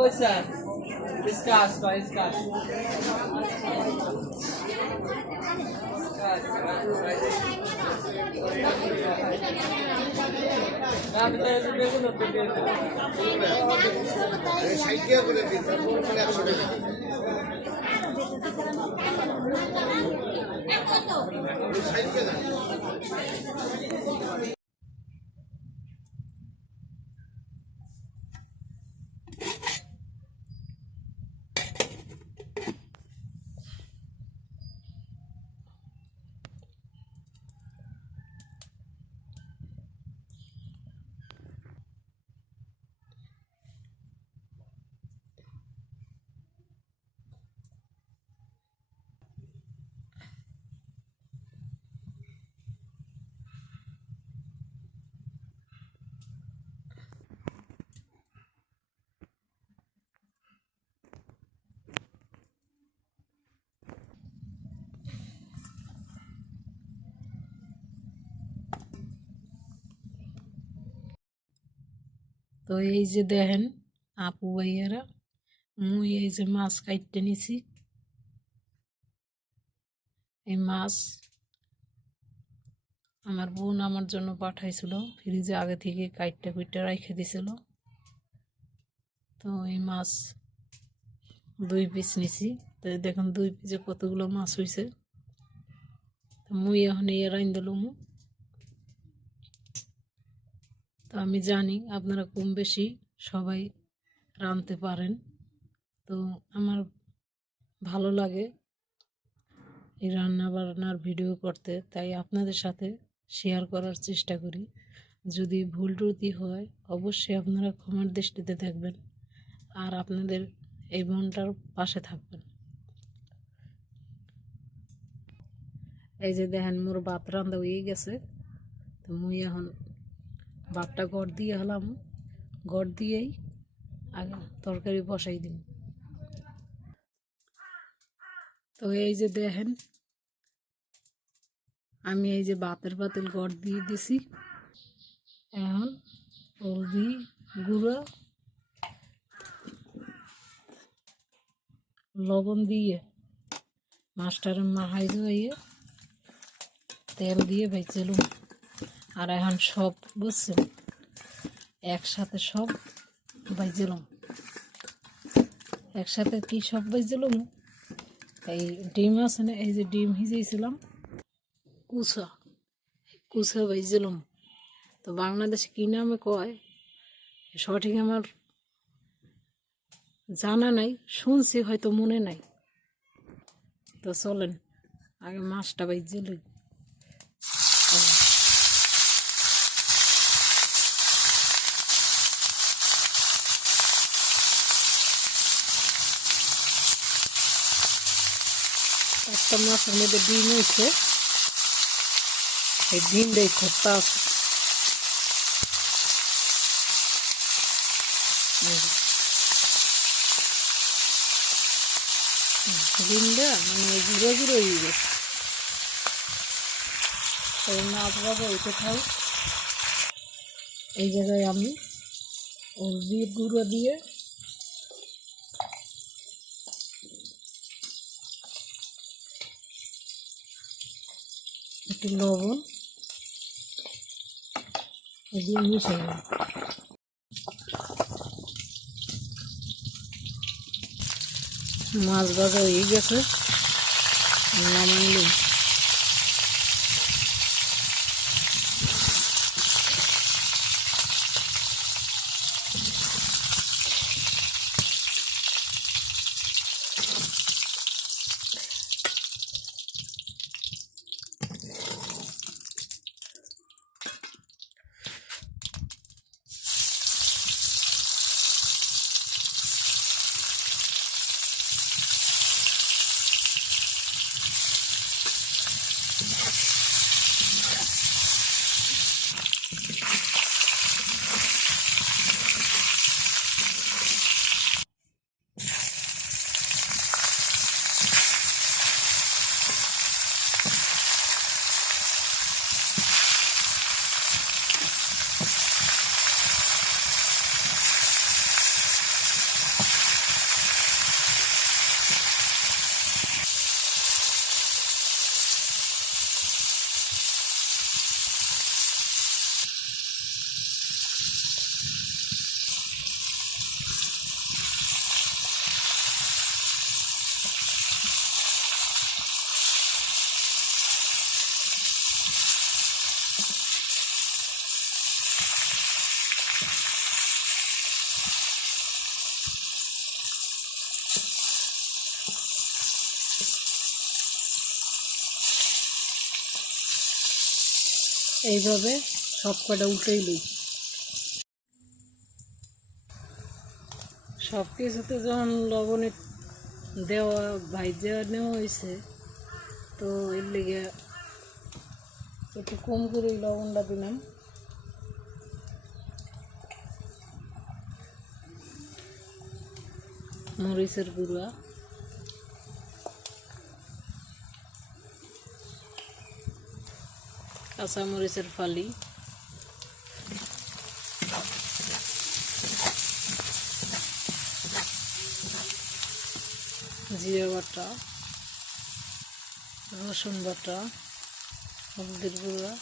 কইছেন ডিসকাস বা ডিসকাস আমি তো এই বেগুন তো দিয়ে এই 60 টাকা করে দিন তারপর মানে 100 টাকা এই 60 টাকা তো এই যে দেখেন আপু ভাইয়ারা মুই এই যে মাছ কাটতে নিছি। এই মাছ আমার বোন আমার জন্য পাঠাইছিল, ফ্রিজে আগে থেকে কাটতে কুইটে রেখে দিছিল। তো এই মাছ 2 পিস নিছি। তো দেখুন 2 পিসে কতগুলো মাছ হয়েছে। তো মুই এখন এই রাইন দিলাম। তো আমি জানি আপনারা কম বেশি সবাই রাঁধতে পারেন। তো আমার ভালো লাগে এই রান্না বান্নার ভিডিও করতে, তাই আপনাদের সাথে শেয়ার করার চেষ্টা করি। যদি ভুল ত্রুটি হয় অবশ্যই আপনারা ক্ষমার দৃষ্টিতে দেখবেন আর আপনাদের এই বোনটার পাশে থাকবেন। এই যে দেখেন মোর ভাত রান্না হয়ে গেছে। তো মুই এখন ভাতটা গড় দিয়ে হলাম, গড় দিয়েই আগে তরকারি বসাই দিন। তো এই যে দেখেন আমি এই যে ভাতের পাতিল গড় দিয়ে দিছি। এখন হলদি গুঁড়ো লবণ দিয়ে মাছটার মাহাই ধুয়ে তেল দিয়ে ভেজেলুম। আর এখন সব বুঝছেন একসাথে সব ভেজেলুম। একসাথে কি সব ভেজেলুম, এই ডিম আছে না, এই যে ডিম ভিজিয়েছিলাম কুচা কুচা ভেজেলুম। তো বাংলাদেশে কী নামে কয় সঠিক আমার জানা নাই, শুনছি হয়তো মনে নাই। তো চলেন আগে মাছটা ভেজে লই। একটা মাছের মধ্যে ডিম হয়েছে, এই ডিমটাই খোঁজটা আছে। ডিমটা মানে গুঁড়ো গুঁড়ো হয়ে গেছে। এই মাছ ভাজা হইতে থাক। এই জায়গায় আমি হলদির গুঁড়ো দিয়ে একটু লবণ দিয়ে মিশাই দিই। মাছ ভাজা হয়ে গেছে, নামাইলাম। এইভাবে সব কটা উল্টেই লই। সব কিছুতে যখন লবণে দেওয়া ভাইজা নেওয়া হয়েছে, তো এর লেগে একটু কম করে লবণটা দিলাম। মরিচের গুঁড়া, কাঁচা মরিচের ফালি, জিরা বাটা, রসুন বাটা, হলুদের গুঁড়া,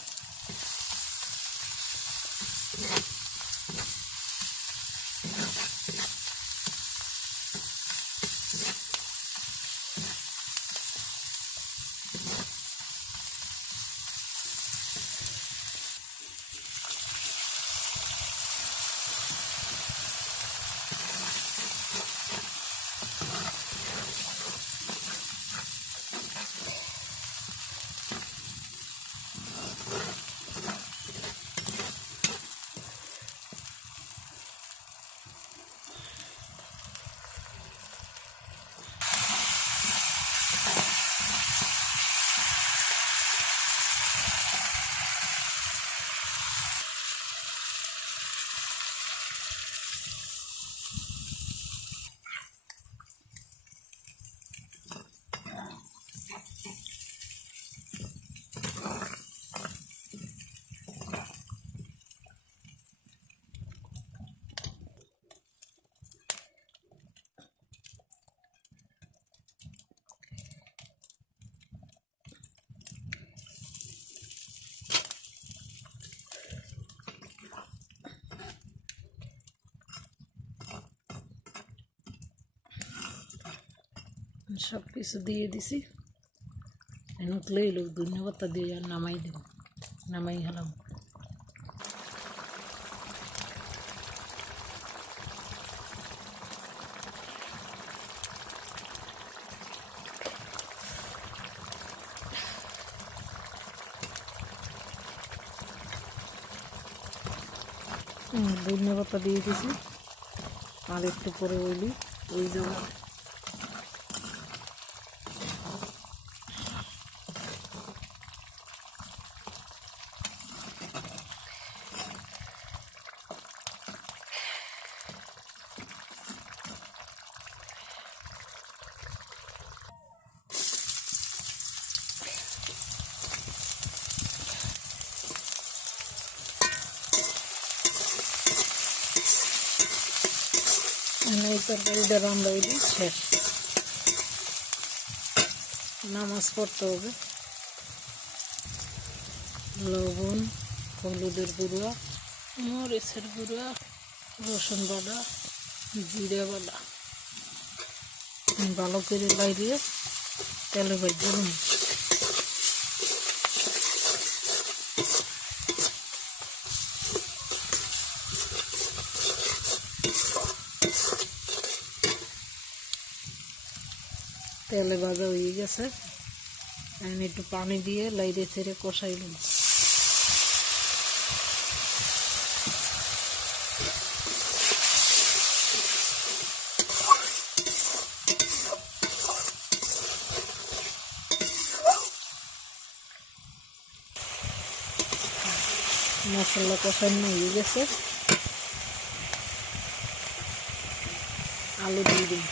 সব কিছু দিয়ে দিছি। নতুন এলো ধন্যবাদ দিয়ে আর নামাই দেব, নামাই হলাম। ধন্যবাদ দিয়ে দিছি, আর একটু পরে ওইলি ওই যাবো। এই তরকারিটা রান্না হইলে শেষ। নামাজ পড়তে হবে। লবণ, হলুদের গুঁড়া, মরিচের গুঁড়া, রসুন বাটা, জিরে বাটা ভালো করে লাগিয়ে তেলে ভেজে নিই। তেলে ভাজা হয়ে গেছে, আমি একটু পানি দিয়ে লাইরে ছেড়ে কষাইলাম। মশলা কষানো হয়ে গেছে, আলু দিয়ে দিই।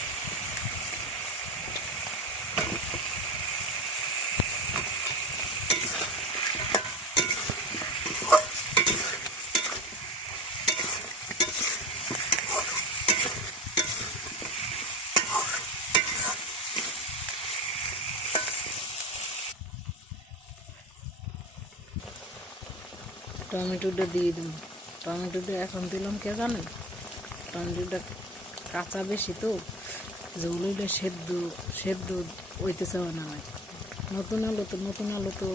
টমেটোটা দিয়ে দিন। টমেটোটা এখন দিলাম কে জানেন, টমেটোটা কাঁচা বেশি তো, ঝোলটা সেদ্ধ সেদ্ধ হইতে চাওয়া না হয়। নতুন আলু তো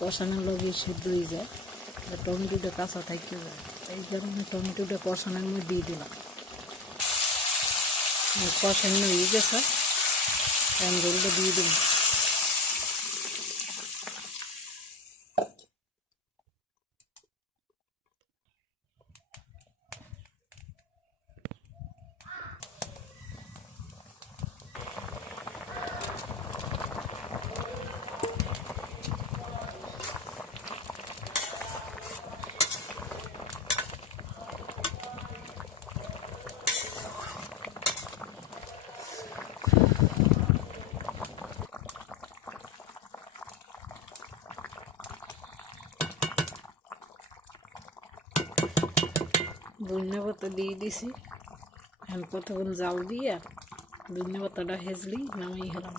কষানোর লগে সেদ্ধ হয়ে যায়, আর টমেটোটা কাঁচা থাকতে যায়। এই কারণে টমেটোটা কষানোর মধ্যে দিয়ে দিলাম। কষানো হয়ে গেছে, ঝোলটা দিয়ে দিলাম। ধনিয়া পাতা দিয়ে দিছি। এখন কতক্ষণ জাল দিয়া ধনিয়া পাতাটা হেজলি নামাই হলাম।